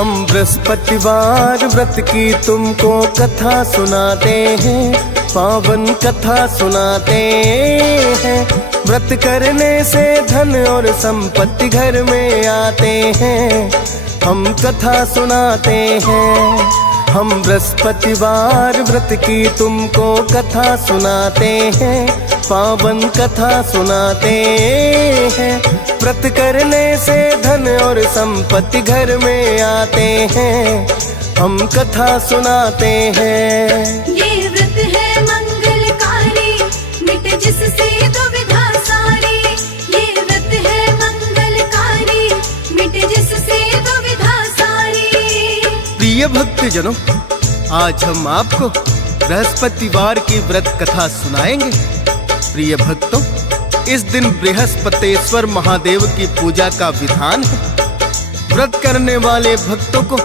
हम बृहस्पतिवार व्रत की तुमको कथा सुनाते हैं, पावन कथा सुनाते हैं। व्रत करने से धन और संपत्ति घर में आते हैं, हम कथा सुनाते हैं। हम बृहस्पतिवार व्रत की तुमको कथा सुनाते हैं, पावन कथा सुनाते हैं। व्रत करने से धन और संपत्ति घर में आते हैं, हम कथा सुनाते हैं। ये व्रत है मंगलकारी, मिट जिससे दुविधा सारी। ये व्रत है मंगलकारी, मिट जिससे दुविधा सारी। प्रिय भक्तजनों, आज हम आपको बृहस्पतिवार की व्रत कथा सुनाएंगे। प्रिय भक्तों, इस दिन बृहस्पतेश्वर महादेव की पूजा का विधान है। व्रत करने वाले भक्तों को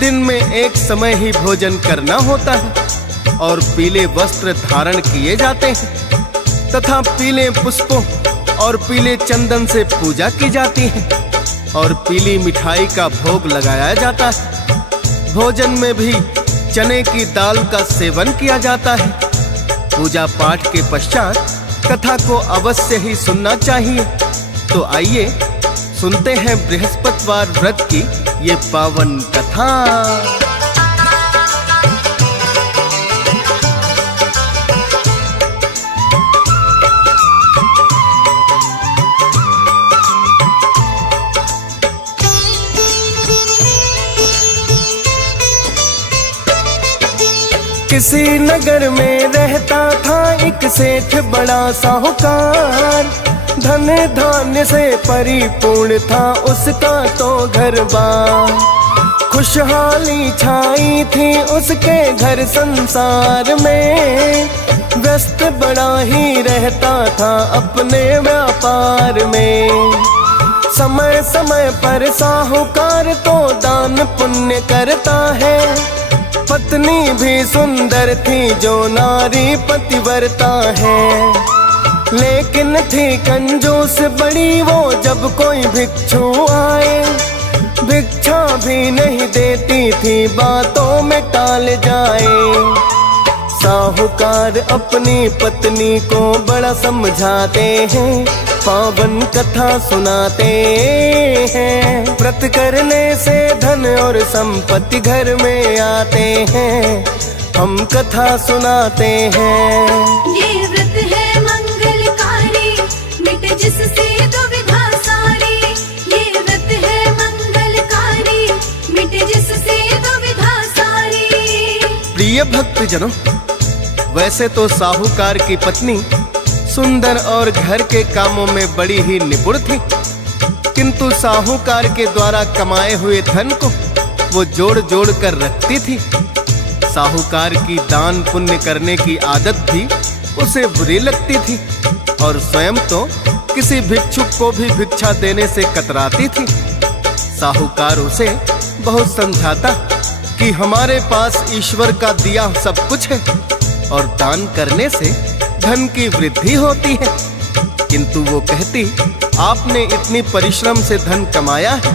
दिन में एक समय ही भोजन करना होता है और पीले वस्त्र धारण किए जाते हैं तथा पीले पुष्पों और पीले चंदन से पूजा की जाती है और पीली मिठाई का भोग लगाया जाता है। भोजन में भी चने की दाल का सेवन किया जाता है। पूजा पाठ के पश्चात कथा को अवश्य ही सुनना चाहिए। तो आइए सुनते हैं बृहस्पतिवार व्रत की ये पावन कथा। किसी नगर में रहता था एक सेठ बड़ा साहूकार। धन धान्य से परिपूर्ण था उसका तो घर बार। खुशहाली छाई थी उसके घर संसार में। व्यस्त बड़ा ही रहता था अपने व्यापार में। समय समय पर साहूकार तो दान पुण्य करता है। पत्नी भी सुंदर थी जो नारी पतिव्रता है, लेकिन थी कंजूस बड़ी वो। जब कोई भिक्षु आए भिक्षा भी नहीं देती थी, बातों में टाल जाए। साहूकार अपनी पत्नी को बड़ा समझाते हैं, पावन कथा सुनाते हैं। व्रत करने से धन और संपत्ति घर में आते हैं, हम कथा सुनाते हैं। ये व्रत है मंगलकारी, मिट जिससे दुविधा सारी। ये व्रत है मंगलकारी, मिट जिससे दुविधा सारी। प्रिय भक्तजनों, वैसे तो साहूकार की पत्नी सुंदर और घर के कामों में बड़ी ही निपुण थी, किंतु साहूकार के द्वारा कमाए हुए धन को वो जोड़ जोड़ कर रखती थी। साहूकार की दान पुण्य करने की आदत भी उसे बुरी लगती थी और स्वयं तो किसी भिक्षुक को भी भिक्षा देने से कतराती थी। साहूकार उसे बहुत समझाता कि हमारे पास ईश्वर का दिया सब कुछ है और दान करने से धन की वृद्धि होती है, किंतु वो कहती, आपने इतनी परिश्रम से धन कमाया है,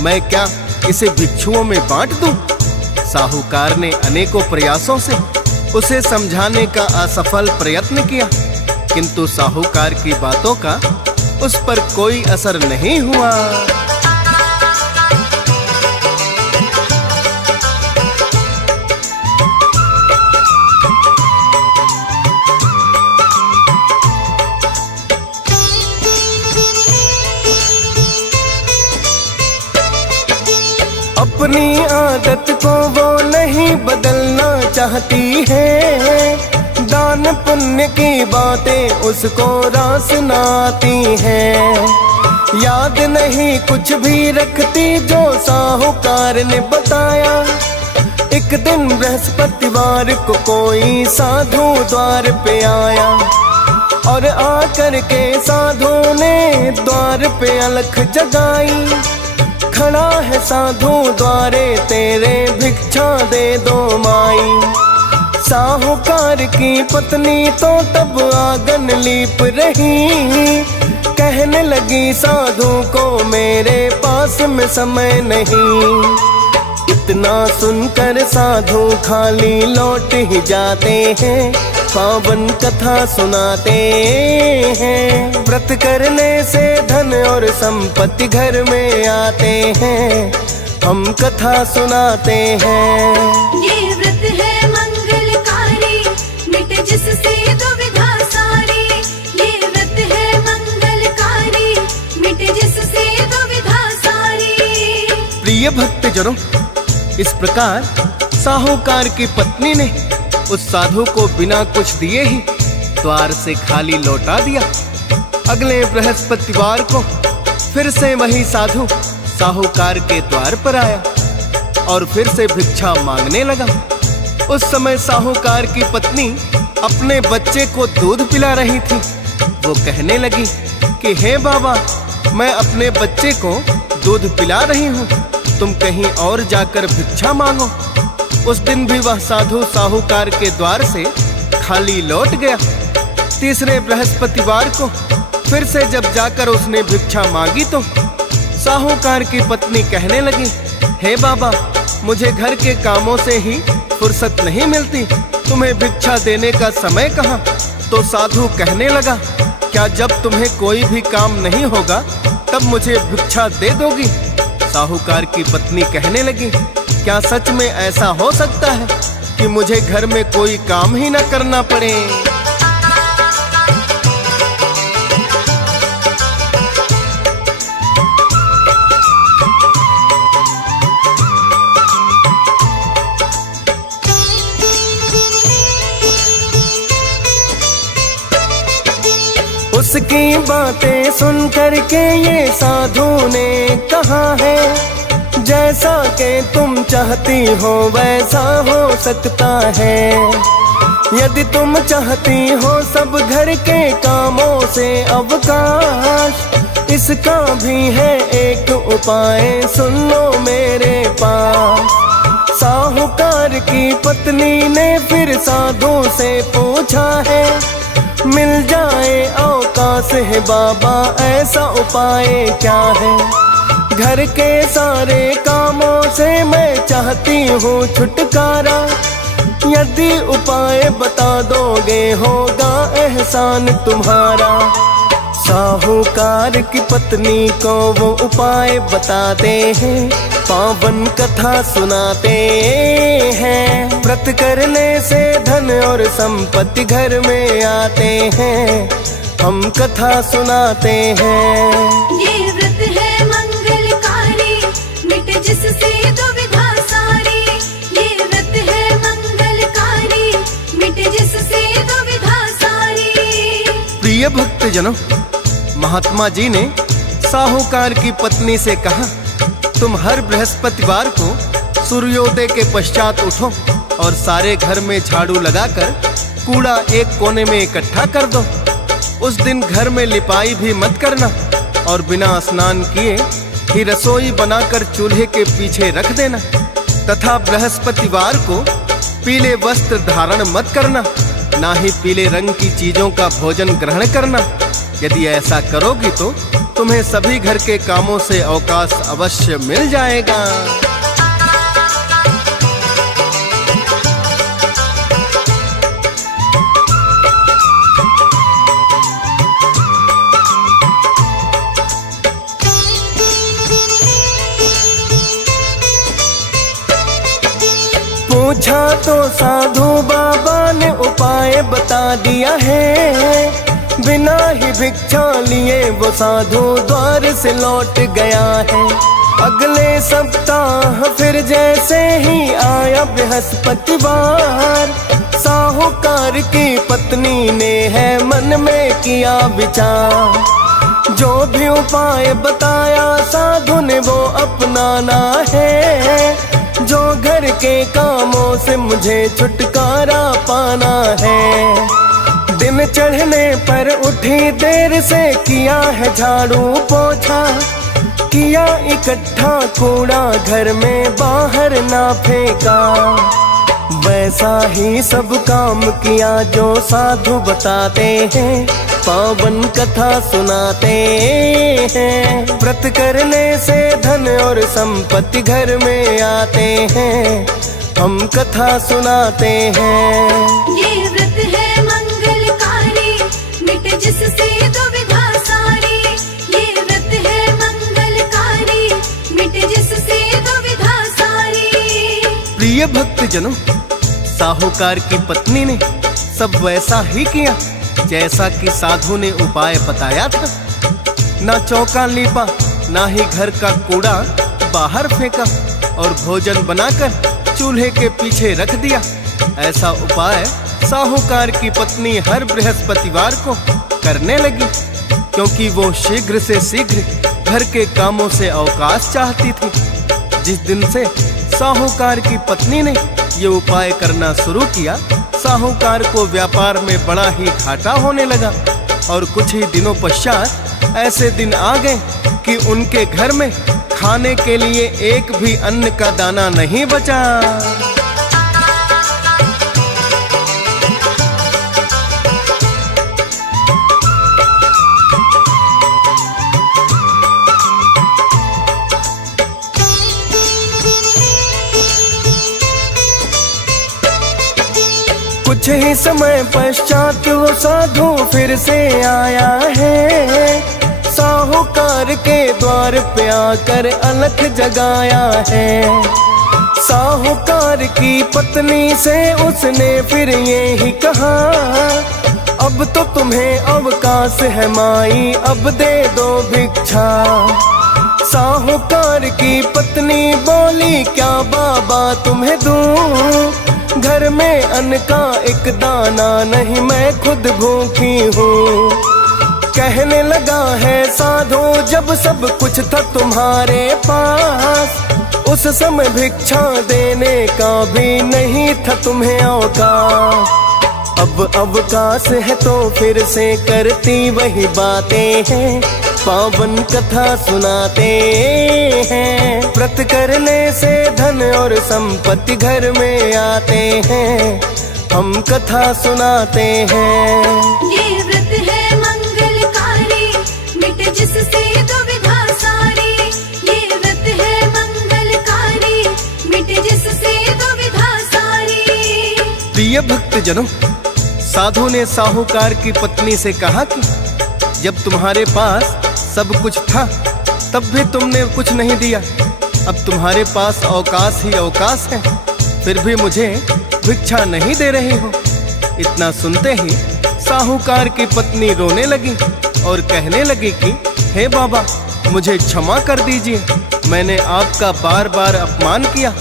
मैं क्या इसे भिक्षुओं में बांट दूं? साहूकार ने अनेकों प्रयासों से उसे समझाने का असफल प्रयत्न किया, किंतु साहूकार की बातों का उस पर कोई असर नहीं हुआ। अपनी आदत को वो नहीं बदलना चाहती है। दान पुण्य की बातें उसको रास न आती हैं। याद नहीं कुछ भी रखती जो साहूकार ने बताया। एक दिन बृहस्पतिवार को कोई साधु द्वार पे आया और आकर के साधु ने द्वार पे अलख जगाई। खड़ा है साधु द्वारे तेरे, भिक्षा दे दो माई। साहूकार की पत्नी तो तब आंगन लीप रही। कहने लगी साधु को, मेरे पास में समय नहीं। इतना सुनकर साधु खाली लौट ही जाते हैं, पावन कथा सुनाते हैं। व्रत करने से धन और संपत्ति घर में आते हैं, हम कथा सुनाते हैं। ये व्रत है मंगलकारी, मिटे जिससे दुविधा सारी। ये व्रत है मंगलकारी, मिटे जिससे दुविधा सारी। प्रिय भक्तजनों, इस प्रकार साहूकार की पत्नी ने उस साधु को बिना कुछ दिए ही द्वार से खाली लौटा दिया। अगले बृहस्पतिवार को फिर से वही साधु साहूकार के द्वार पर आया और फिर से भिक्षा मांगने लगा। उस समय साहूकार की पत्नी अपने बच्चे को दूध पिला रही थी। वो कहने लगी कि हे बाबा, मैं अपने बच्चे को दूध पिला रही हूँ, तुम कहीं और जाकर भिक्षा मांगो। उस दिन भी वह साधु साहूकार के द्वार से खाली लौट गया। तीसरे बृहस्पतिवार को फिर से जब जाकर उसने भिक्षा मांगी तो साहूकार की पत्नी कहने लगी, हे बाबा, मुझे घर के कामों से ही फुर्सत नहीं मिलती, तुम्हें भिक्षा देने का समय कहाँ। तो साधु कहने लगा, क्या जब तुम्हें कोई भी काम नहीं होगा तब मुझे भिक्षा दे दोगी? साहूकार की पत्नी कहने लगी, क्या सच में ऐसा हो सकता है कि मुझे घर में कोई काम ही न करना पड़े? उसकी बातें सुन करके ये साधु ने कहा है, जैसा कि तुम चाहती हो वैसा हो सकता है। यदि तुम चाहती हो सब घर के कामों से अवकाश, इसका भी है एक उपाय, सुन लो मेरे पास। साहूकार की पत्नी ने फिर साधु से पूछा है, मिल जाए अवकाश है बाबा, ऐसा उपाय क्या है? घर के सारे कामों से मैं चाहती हूँ छुटकारा, यदि उपाय बता दोगे होगा एहसान तुम्हारा। साहूकार की पत्नी को वो उपाय बताते हैं, पावन कथा सुनाते हैं। व्रत करने से धन और संपत्ति घर में आते हैं, हम कथा सुनाते हैं। ये व्रत है मंगलकारी, मिटे जिससे दुविधा सारी। ये व्रत है मंगलकारी, मिटे जिससे दुविधा सारी। प्रिय भक्तजनों, महात्मा जी ने साहूकार की पत्नी से कहा, तुम हर बृहस्पतिवार को सूर्योदय के पश्चात उठो और सारे घर में झाड़ू लगाकर कूड़ा एक कोने में इकट्ठा कर दो। उस दिन घर में लिपाई भी मत करना और बिना स्नान किए ही रसोई बनाकर चूल्हे के पीछे रख देना, तथा बृहस्पतिवार को पीले वस्त्र धारण मत करना, ना ही पीले रंग की चीजों का भोजन ग्रहण करना। यदि ऐसा करोगी तो तुम्हें सभी घर के कामों से अवकाश अवश्य मिल जाएगा। पूछा तो साधु बाबा ने उपाय बता दिया है, बिना ही भिक्षा लिए वो साधु द्वार से लौट गया है। अगले सप्ताह फिर जैसे ही आया बृहस्पतिवार, साहूकार की पत्नी ने है मन में किया विचार। जो भी उपाय बताया साधु ने वो अपनाना है, जो घर के कामों से मुझे छुटकारा पाना है। दिन चढ़ने पर उठी देर से किया है झाड़ू पोछा, किया इकट्ठा कूड़ा घर में बाहर ना फेंका। वैसा ही सब काम किया जो साधु बताते हैं, पावन कथा सुनाते हैं। व्रत करने से धन और संपत्ति घर में आते हैं, हम कथा सुनाते हैं। ये व्रत है मंगलकारी, मिट जिससे दुविधा सारी। ये व्रत है मंगलकारी, मिट जिससे दुविधा सारी। प्रिय भक्तजनों, साहूकार की पत्नी ने सब वैसा ही किया जैसा कि साधु ने उपाय बताया था। ना चौका लीपा, ना ही घर का कूड़ा बाहर फेंका और भोजन बनाकर चूल्हे के पीछे रख दिया। ऐसा उपाय साहूकार की पत्नी हर बृहस्पतिवार को करने लगी, क्योंकि वो शीघ्र से शीघ्र घर के कामों से अवकाश चाहती थी। जिस दिन से साहूकार की पत्नी ने ये उपाय करना शुरू किया, साहूकार को व्यापार में बड़ा ही घाटा होने लगा और कुछ ही दिनों पश्चात ऐसे दिन आ गए कि उनके घर में खाने के लिए एक भी अन्न का दाना नहीं बचा। कुछ ही समय पश्चात वो साधु फिर से आया है। साहूकार के द्वार पे आकर अलख जगाया है। साहूकार की पत्नी से उसने फिर ये ही कहा, अब तो तुम्हें अवकाश है माई, अब दे दो भिक्षा। साहूकार की पत्नी बोली, क्या बाबा तुम्हें दूं, घर में अन्न का एक दाना नहीं, मैं खुद भूखी हूँ। कहने लगा है साधु, जब सब कुछ था तुम्हारे पास, उस समय भिक्षा देने का भी नहीं था तुम्हें औकात। अब अवकाश है तो फिर से करती वही बातें हैं, पावन कथा सुनाते हैं। व्रत करने से धन और संपत्ति घर में आते हैं, हम कथा सुनाते हैं। ये व्रत है मंगलकारी, मिट जिससे दुविधा सारी। ये व्रत है मंगलकारी, मिट जिससे दुविधा सारी। प्रिय भक्तजनों, साधु ने साहूकार की पत्नी से कहा कि जब तुम्हारे पास सब कुछ था तब भी तुमने कुछ नहीं दिया, अब तुम्हारे पास अवकाश ही अवकाश है, फिर भी मुझे भिक्षा नहीं दे रहे हो। इतना सुनते ही साहूकार की पत्नी रोने लगी और कहने लगी कि हे बाबा, मुझे क्षमा कर दीजिए, मैंने आपका बार बार अपमान किया।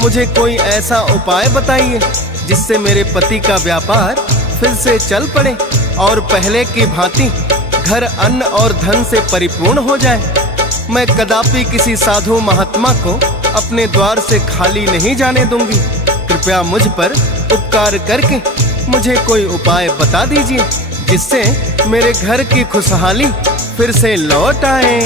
मुझे कोई ऐसा उपाय बताइए जिससे मेरे पति का व्यापार फिर से चल पड़े और पहले की भांति घर अन्न और धन से परिपूर्ण हो जाए। मैं कदापि किसी साधु महात्मा को अपने द्वार से खाली नहीं जाने दूंगी। कृपया मुझ पर उपकार करके मुझे कोई उपाय बता दीजिए जिससे मेरे घर की खुशहाली फिर से लौट आए।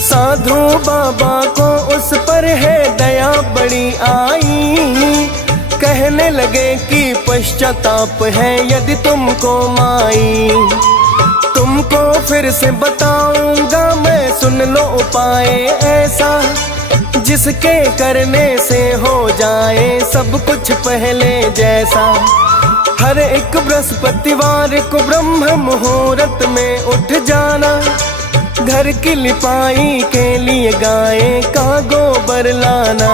साधु बाबा को उस पर है दया बड़ी आई, कहने लगे कि पश्चाताप है यदि तुमको माई। तुमको फिर से बताऊंगा मैं, सुन लो उपाय ऐसा, जिसके करने से हो जाए सब कुछ पहले जैसा। हर एक बृहस्पतिवार को ब्रह्म मुहूर्त में उठ जाना, घर की लिपाई के लिए गाय का गोबर लाना।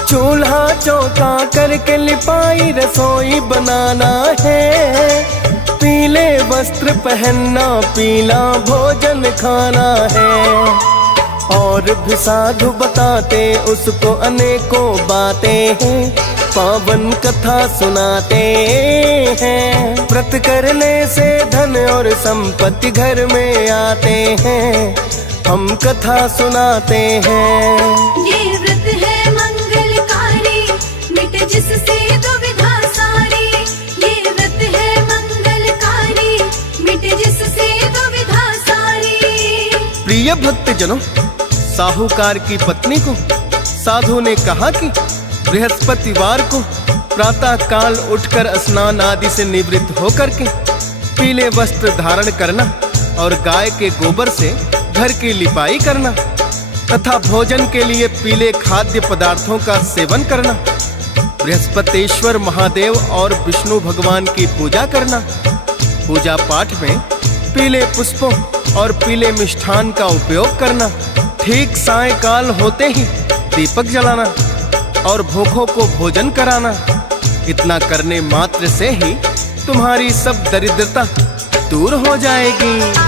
चूल्हा चौका करके लिपाई रसोई बनाना है, पीले वस्त्र पहनना, पीला भोजन खाना है। और भी साधु बताते उसको अनेकों बातें हैं, पावन कथा सुनाते हैं। व्रत करने से धन और संपत्ति घर में आते हैं, हम कथा सुनाते हैं। ये व्रत है मंगलकारी, मिट जिससे दुविधा सारी। ये व्रत है भक्तजनों, साहूकार की पत्नी को साधु ने कहा कि बृहस्पतिवार को प्रातः काल उठकर स्नान आदि से निवृत्त होकर के पीले वस्त्र धारण करना और गाय के गोबर से घर की लिपाई करना तथा भोजन के लिए पीले खाद्य पदार्थों का सेवन करना, बृहस्पतेश्वर महादेव और विष्णु भगवान की पूजा करना, पूजा पाठ में पीले पुष्पों और पीले मिष्ठान का उपयोग करना, ठीक सायंकाल होते ही दीपक जलाना और भूखों को भोजन कराना। इतना करने मात्र से ही तुम्हारी सब दरिद्रता दूर हो जाएगी।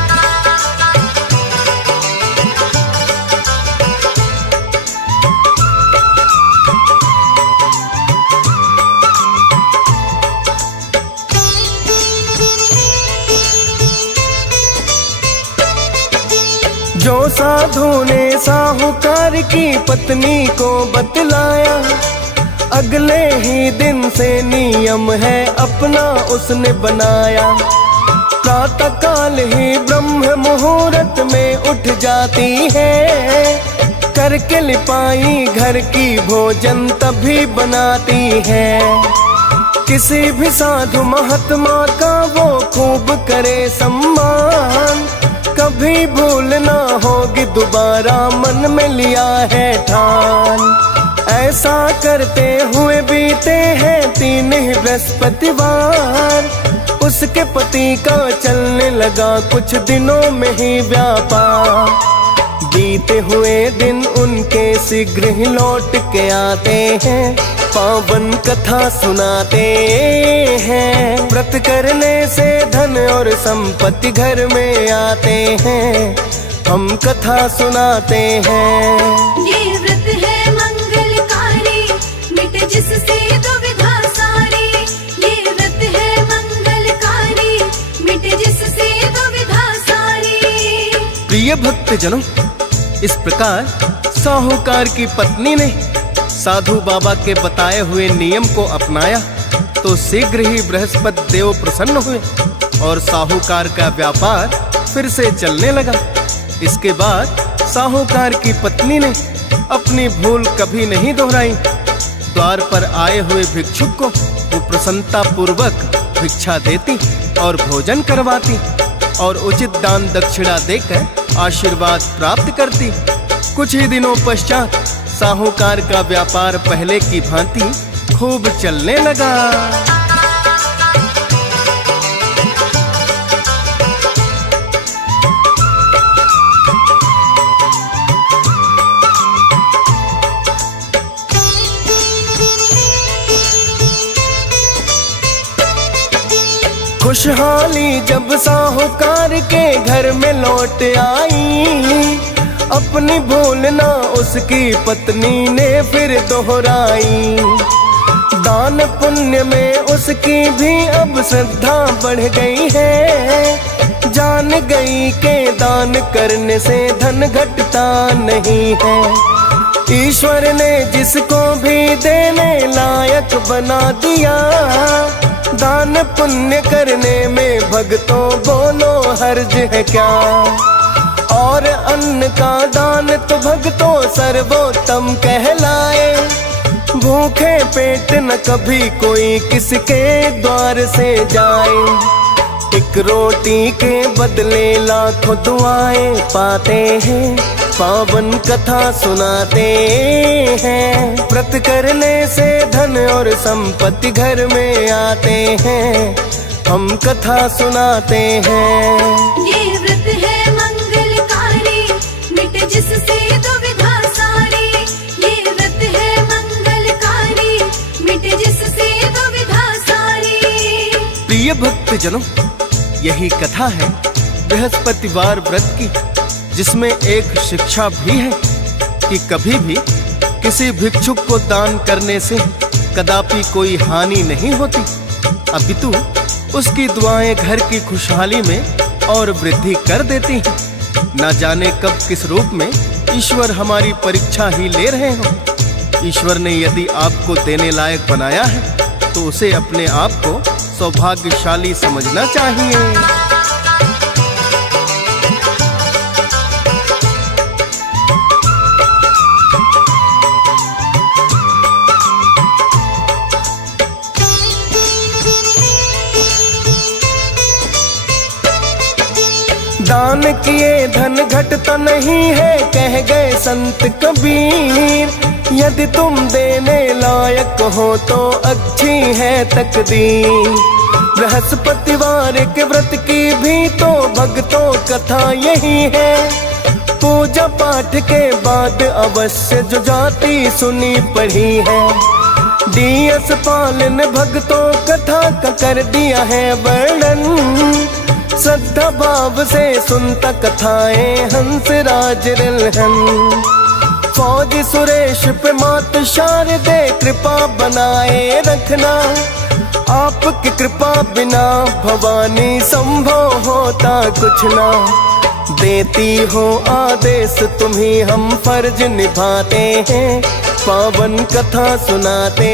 जो साधु ने साहूकार की पत्नी को बतलाया, अगले ही दिन से नियम है अपना उसने बनाया। प्रातः काल ही ब्रह्म मुहूर्त में उठ जाती है, करके लिपाई घर की भोजन तभी बनाती है। किसी भी साधु महात्मा का वो खूब करे सम्मान, कभी भूल ना होगी दोबारा मन में लिया है ठान। ऐसा करते हुए बीते हैं 3 ही बृहस्पतिवार, उसके पति का चलने लगा कुछ दिनों में ही व्यापार। बीते हुए दिन उनके शीघ्र ही लौट के आते हैं, पावन कथा सुनाते हैं। व्रत करने से धन और संपत्ति घर में आते हैं, हम कथा सुनाते हैं। ये व्रत है मंगलकारी, मिट जिससे दुविधा सारी। ये व्रत है मंगलकारी, मिट जिससे दुविधा सारी। प्रिय भक्तजनों, इस प्रकार साहूकार की पत्नी ने साधु बाबा के बताए हुए नियम को अपनाया तो शीघ्र ही बृहस्पति देव प्रसन्न हुए और साहूकार का व्यापार फिर से चलने लगा। इसके बाद साहूकार की पत्नी ने अपनी भूल कभी नहीं दोहराई। द्वार पर आए हुए भिक्षुक को वो प्रसन्नता पूर्वक भिक्षा देती और भोजन करवाती और उचित दान दक्षिणा देकर आशीर्वाद प्राप्त करती। कुछ ही दिनों पश्चात साहूकार का व्यापार पहले की भांति खूब चलने लगा। खुशहाली जब साहूकार के घर में लौट आई, अपनी भूल ना उसकी पत्नी ने फिर दोहराई। दान पुण्य में उसकी भी अब श्रद्धा बढ़ गई है, जान गई के दान करने से धन घटता नहीं है। ईश्वर ने जिसको भी देने लायक बना दिया, दान पुण्य करने में भक्तों बोलो हर्ज है क्या। और अन्न का दान तो भक्तों सर्वोत्तम कहलाए, भूखे पेट न कभी कोई किसके द्वार से जाए। एक रोटी के बदले लाखों दुआएं पाते हैं, पावन कथा सुनाते हैं। व्रत करने से धन और संपत्ति घर में आते हैं, हम कथा सुनाते हैं। ये व्रत है मंगलकारी, मिट जिससे दुविधा सारी। ये व्रत है मंगलकारी, मिट जिससे दुविधा सारी। प्रिय भक्तजनों, यही कथा है बृहस्पतिवार व्रत की, जिसमें एक शिक्षा भी है कि कभी भी किसी भिक्षुक को दान करने से कदापि कोई हानि नहीं होती, अपितु उसकी दुआएं घर की खुशहाली में और वृद्धि कर देती हैं। न जाने कब किस रूप में ईश्वर हमारी परीक्षा ही ले रहे हो। ईश्वर ने यदि आपको देने लायक बनाया है तो उसे अपने आप को सौभाग्यशाली समझना चाहिए। दान किए धन घटता नहीं है, कह गए संत कबीर। यदि तुम देने लायक हो तो अच्छी है तकदीर। बृहस्पतिवार के व्रत की भी तो भक्तों कथा यही है। पूजा पाठ के बाद अवश्य जो जाति सुनी पढ़ी है। DS पाल ने भक्तों कथा का कर दिया है वर्णन। श्रद्धा भाव से सुनता कथाएं हंस राज रिलहन। फौजी सुरेश पे मात शारदे कृपा बनाए रखना। आपकी कृपा बिना भवानी संभव होता कुछ ना। देती हो आदेश तुम्ही हम फर्ज निभाते हैं। पावन कथा सुनाते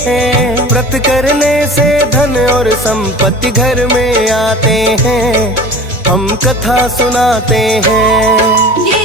हैं। व्रत करने से धन और संपत्ति घर में आते हैं। हम कथा सुनाते हैं। ये